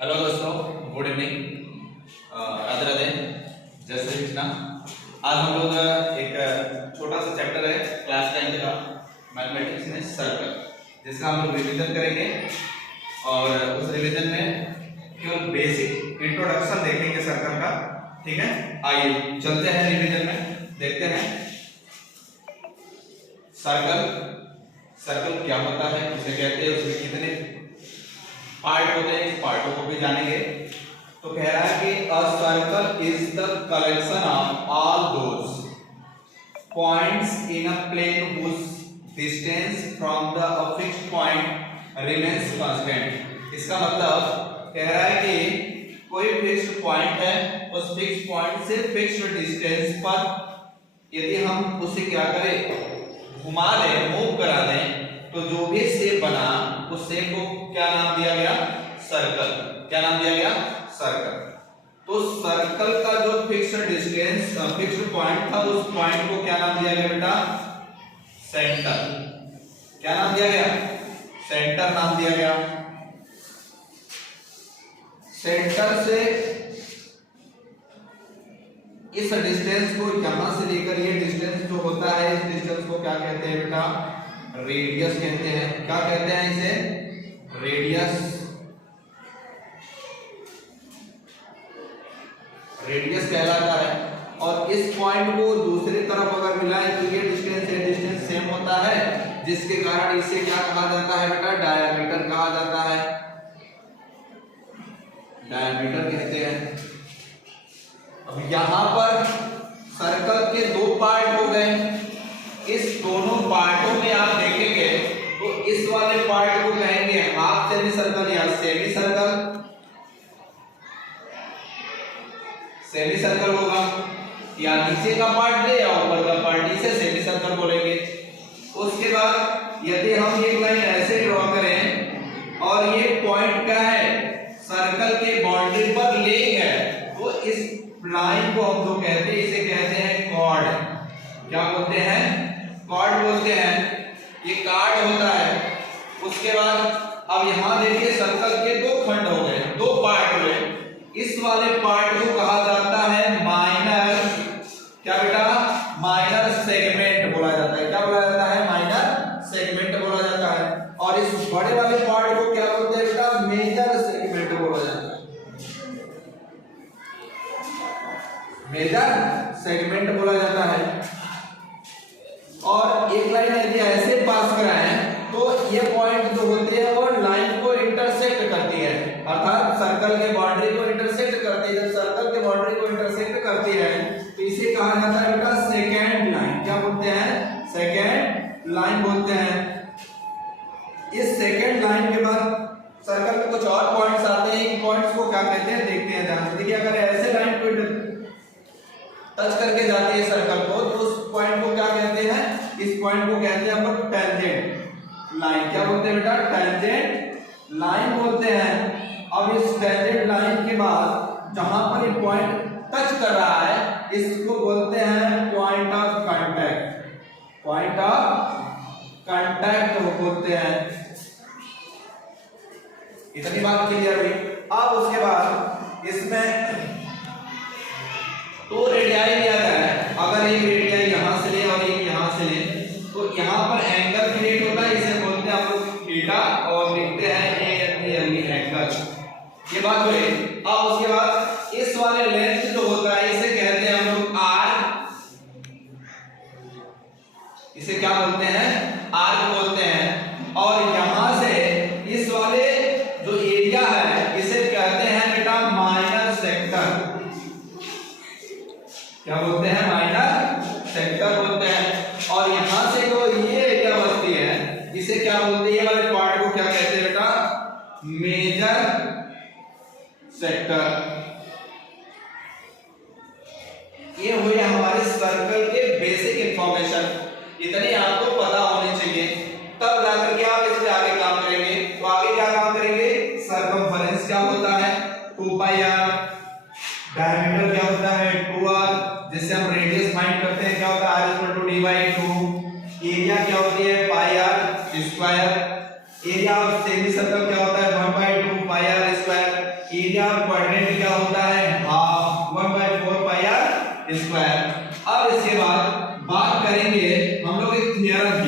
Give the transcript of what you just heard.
Hello दोस्तों, good evening, Radhe Radhe, जय श्री कृष्णा। आज हम लोग एक छोटा सा चैप्टर है क्लास 10 का मैथमेटिक्स में सर्कल, जिसका हम लोग रिवीजन करेंगे और उस रिवीजन में केवल बेसिक इंट्रोडक्शन देखेंगे सर्कल का। ठीक है, आइए चलते हैं रिवीजन में, देखते हैं सर्कल क्या होता है, उसे कहते हैं, उसमें कितने पार्ट होते हैं, इस पार्टों को भी जानेंगे। तो कह रहा है कि a circle is the collection of all those points in a plane whose distance from the fixed point remains constant। इसका मतलब कह रहा है कि कोई फिक्स्ड पॉइंट है, उस फिक्स्ड पॉइंट से फिक्स्ड डिस्टेंस पर यदि हम उसे क्या करें, घुमा दें, मूव करा दें, तो जो भी शेप बना उस शेप को क्या नाम दिया गया, सर्कल। क्या नाम दिया गया, सर्कल। तो सर्कल का जो फिक्स्ड डिस्टेंस, फिक्स्ड पॉइंट था, उस पॉइंट को क्या नाम दिया गया बेटा, सेंटर। क्या नाम दिया गया, सेंटर नाम दिया गया। सेंटर से इस डिस्टेंस को यहां से लेकर ये डिस्टेंस जो होता है, इस डिस्टेंस को क्या कहते हैं बेटा, रेडियस कहते हैं। क्या कहते हैं इसे, रेडियस। रेडियस कहलाता है। और इस पॉइंट को दूसरी तरफ अगर मिलाएं तो ये डिस्टेंस सेम होता है, जिसके कारण इसे क्या कहा जाता है बेटा, डायमीटर कहा जाता है। डायमीटर कहते हैं। अब यहां पर सर्कल के दो पार्ट हो गए। इस दोनों पार्टों में आप देखेंगे तो इस वाले पार्ट को कहेंगे हाफ सेमी सर्कल या सेमी सर्कल। सेमी सर्कल होगा, या नीचे का पार्ट ले या ऊपर का पार्ट, इसे सेमी सर्कल बोलेंगे। उसके बाद यदि हम एक लाइन ऐसे ड्रॉ करें और ये पॉइंट क्या है, सर्कल के बाउंड्री पर ले है, तो इस लाइन को हम जो कहते हैं, इसे कहते हैं कॉर्ड। क्या बोलते हैं, कॉर्ड बोलते हैं। ये कॉर्ड होता है। उसके बाद अब यहां देखिए सर्कल के दो खंड हो गए, दो पार्ट हुए। इस वाले पार्ट को कहा जाता है माइनर, क्या बेटा, माइनर सेगमेंट बोला जाता है। क्या बोला जाता है, माइनर सेगमेंट बोला जाता है। और इस बड़े वाले पार्ट को क्या बोलते हैं बेटा, मेजर सेगमेंट बोला जाता है। मेजर सेगमेंट बोला जाता है। और एक लाइन यदि ऐसे पास कराएं तो ये पॉइंट जो होते हैं वो लाइन को इंटरसेक्ट करती है, अर्थात सर्कल के बाउंड्री को इंटरसेक्ट करती है। जब सर्कल के बाउंड्री को इंटरसेक्ट करती है तो इसे कहा जाता है बेटा सेकेंड लाइन। क्या बोलते हैं, सेकेंड लाइन बोलते हैं। इस सेकेंड लाइन के बाद सर्कल में कुछ और पॉइंट्स आते हैं। इन पॉइंट्स को क्या कहते हैं, देखते हैं ध्यान से। देखिए, अगर ऐसे लाइन को टच करके जाती है सर्कल को, तो उस पॉइंट को क्या कहते हैं, इस पॉइंट को कहते हैं अपन टेंजेंट लाइन। क्या बोलते हैं बेटा, टेंजेंट लाइन बोलते हैं। अब इस टेंजेंट लाइन के बाद जहां पर ये पॉइंट टच कर रहा है, इसको बोलते हैं point of contact. Point of contact बोलते हैं। इतनी बात क्लियर हुई। अब उसके बाद इसमें तो रेडियाई लिया गया है। अगर एक रेडियाई यहां से ले और एक यहां से ले, तो यहां पर एंगल क्रिएट होता है, इसे बोलते हैं हम लोग थीटा, और लिखते हैं ए एंगल। ये बात हुई। अब उसके बाद इस वाले लेंथ जो होता है, इसे कहते हैं हम लोग आर्क। इसे क्या बोलते हैं, आर्क बोलते हैं। और यहां से इस वाले जो एरिया है, इसे कहते हैं बेटा माइनर सेक्टर। क्या बोलते हैं, माइनर सेक्टर बोलते हैं। और यहां से जो ये एरिया बचती है, इसे क्या बोलते हैं, ये वाले पार्ट को क्या कहते हैं बेटा, मेजर सेक्टर। ये हुए हमारे सर्कल के बेसिक इंफॉर्मेशन। इतनी आपको पता होनी चाहिए, तब जाकर के आप इससे आगे काम करेंगे। तो आगे क्या काम करेंगे, सर्कमफरेंस क्या होता है, 2πr। डायमीटर क्या होता है, 2r, जिससे हम रेडियस फाइंड करते हैं। क्या होता है, r = d/2। एरिया क्या होती है, πr²। Area of semi circle क्या होता है, 1/2 πr²। एरिया ऑफ क्वाड्रेंट क्या होता है, हाफ 1/4 पाई आर स्क्वायर। अब इसके बाद बात करेंगे हम लोग एक थ्योरम